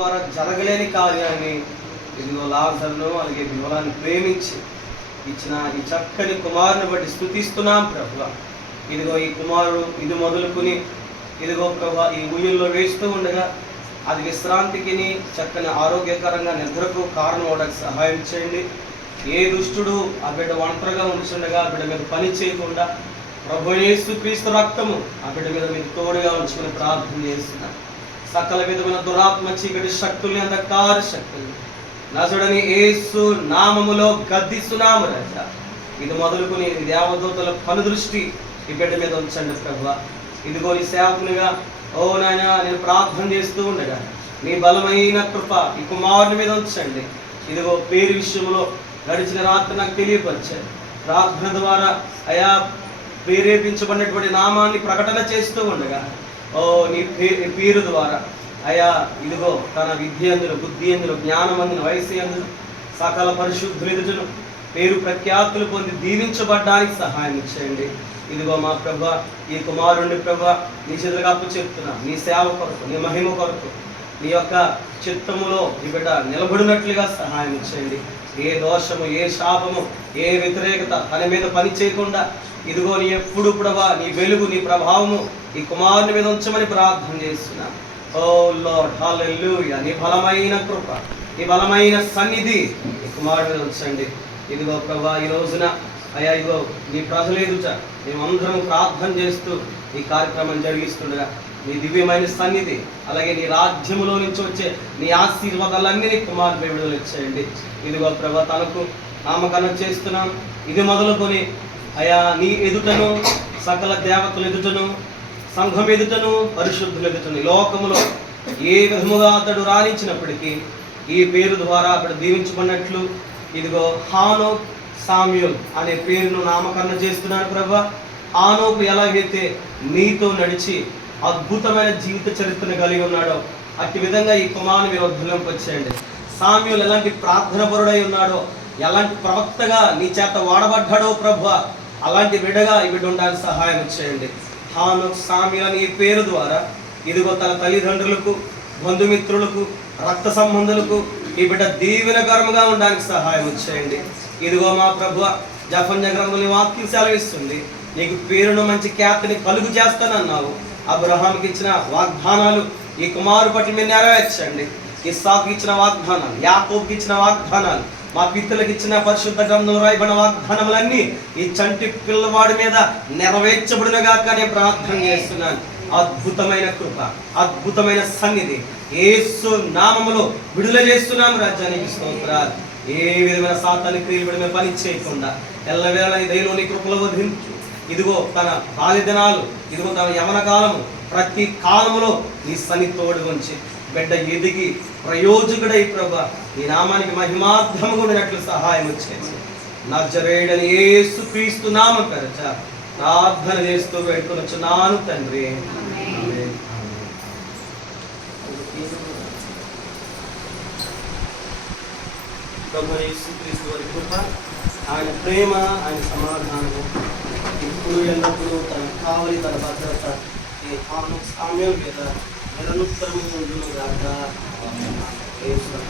ద్వారా జరగలేని కార్యాన్ని ఇదిగో లాజర్ను అలాగే దివలాన్ని ప్రేమించి ఇచ్చిన ఈ చక్కని కుమారుని బట్టి స్థుతిస్తున్నాం ప్రభు. ఇదిగో ఈ కుమారుడు ఇది మొదలుకుని ఇదిగో ప్రభు ఈ ఊయల్లో వేస్తూ ఉండగా అది విశ్రాంతికి చక్కని ఆరోగ్యకరంగా నిద్రకు కారణం అవడానికి సహాయం చేయండి. ఏ దుష్టుడు ఆ బిడ్డ ఒంటరిగా ఉంచుండగా ఆ బిడ్డ మీద పని చేయకుండా ప్రభు యేసు క్రీస్తు రక్తము ఆ బిడ్డ మీద మీరు తోడుగా ఉంచుకుని ప్రార్థన చేస్తున్నాను సకల విధమైన దురాత్మ చీకటి శక్తుల్ని అంధకార శక్తుల్ని. నజుడని ఏసు నామములో గద్దిస్తున్నాము రాజా. ఇది మొదలుకుని దేవదూతల పను దృష్టి ఈ బిడ్డ మీద ఉంచండి ప్రభు. ఇదిగో ఈ సేవకునిగా ఓ నాయన నేను ప్రార్థన చేస్తూ ఉండగా నీ బలమైన కృప ఈ కుమారుని మీద ఉంచండి. ఇదిగో పేరు విషయంలో గడిచిన రాత్రి నాకు తెలియపరిచారు. ప్రార్థన ద్వారా అయా ప్రేరేపించబడినటువంటి నామాన్ని ప్రకటన చేస్తూ ఉండగా ఓ నీ పే- పేరు ద్వారా. అయా ఇదిగో తన విద్యందులు బుద్ధి అందులో జ్ఞానం అందులో వయసు అందులో సకల పరిశుద్ధులు పేరు ప్రఖ్యాతులు పొంది దీవించబడ్డానికి సహాయం ఇచ్చేయండి ఇదిగో మా ప్రభ ఈ కుమారుణ్ణి ప్రభ నీ చేతులకు అప్పు చెప్తున్నా. నీ సేవ కొరకు నీ మహిమ కొరకు నీ యొక్క చిత్తములో ఈ బిడ్డ నిలబడినట్లుగా సహాయం ఇచ్చేయండి ఏ దోషము ఏ శాపము ఏ వ్యతిరేకత తన మీద పని చేయకుండా ఇదిగో నీ ఎప్పుడు ప్రభా నీ వెలుగు నీ ప్రభావము ఈ కుమారుని మీద ఉంచమని ప్రార్థన చేస్తున్నా. O Lord hallelujah. నీ బలమైన కృప నీ బలమైన సన్నిధి ఈ కుమారుని మీద ఉంచండి. ఇదిగో ప్రభా ఈ రోజున అయ్యా ఇదిగో నీ ప్రజలు ఎదుట మేమందరం ప్రార్థన చేస్తూ ఈ కార్యక్రమం జరిగిస్తుండగా నీ దివ్యమైన సన్నిధి అలాగే నీ రాజ్యములో నుంచి వచ్చే నీ ఆశీర్వాదాలన్నీ నీ కుమారుని విడుదల ఇచ్చేయండి ఇదిగో ప్రభా తనకు నామకరణం చేస్తున్నాం. ఇది మొదలుకొని అయా నీ ఎదుటను సకల దేవతల ఎదుటను సంఘం ఎదుటను పరిశుద్ధుల ఎదుటను ఈ లోకములో ఏ విధముగా అతడు రాణించినప్పటికీ ఈ పేరు ద్వారా అక్కడ దీవించబడినట్లు ఇదిగో హానో సామ్యుల్ అనే పేరును నామకరణం చేస్తున్నాడు ప్రభా. హానోకు ఎలాగైతే నీతో నడిచి అద్భుతమైన జీవిత చరిత్రను కలిగి ఉన్నాడో అట్టి విధంగా ఈ కుమారుని మీరు ఉద్భులంకి వచ్చేయండి సామ్యుల్ ఎలాంటి ప్రార్థన పరుడై ఉన్నాడో ఎలాంటి ప్రవక్తగా నీ చేత వాడబడ్డాడో ప్రభు. అలాంటి విడగా ఈ బిడ్డ ఉండడానికి సహాయం చేయండి. హాను సామ్యుల్ అని ఈ పేరు ద్వారా ఇదిగో తన తల్లిదండ్రులకు బంధుమిత్రులకు రక్త సంబంధులకు ఈ బిడ్డ దీవెనకరముగా ఉండడానికి సహాయం చేయండి. ఇదిగో మా ప్రభు జఫన్య గ్రంథంలో వాక్యం సెలవిస్తుంది. నీకు పేరును మంచి ఖ్యాతిని కలుగు చేస్తానన్నావు. అబ్రహాంకి ఇచ్చిన వాగ్దానాలు ఈ కుమారు పట్ల మీరు నెరవేర్చండి. ఇస్సాకు ఇచ్చిన వాగ్దానాలు యాకోబ్కి ఇచ్చిన వాగ్దానాలు మా పితలకు ఇచ్చిన పరిశుద్ధ గ్రంథంలో రాయబడిన వాగ్దానములన్నీ ఈ చంటి పిల్లవాడి మీద నెరవేర్చబడినగా కానీ ప్రార్థన చేస్తున్నాను. అద్భుతమైన కృప అద్భుతమైన సన్నిధి. ఏసు నామములో విడుదల చేస్తున్నాము రాజ్యానికి స్తోత్రాలు. ఏ విధమైన సాతాన్ని క్రియలు విడిమే పని చేయకుండా ఎల్లవేళ దయలోని దయలో కృపలో వధించు. ఇదిగో తన బాల్య దినాలు ఇదిగో తన యవన కాలము ప్రతి కాలములో నీ సన్ని తోడు ఉంచి. బిడ్డ ఎదిగి ప్రయోజకుడై ప్రభ ఈ నామానికి మహిమార్థముగా ఉండినట్లు సహాయం వచ్చేసి నజరేడని యేసు క్రీస్తు నామ పెరచ ప్రార్థన చేస్తూ తండ్రి. ప్రభు యేసు క్రీస్తు వారి కృప ఆయన ప్రేమ ఆయన సమాధానము. ఇప్పుడు ఎల్లప్పుడూ తన కావలి తన భద్రత ఈ హాను సామ్యం మీద నిరంతరము ఉండును గాక యేసు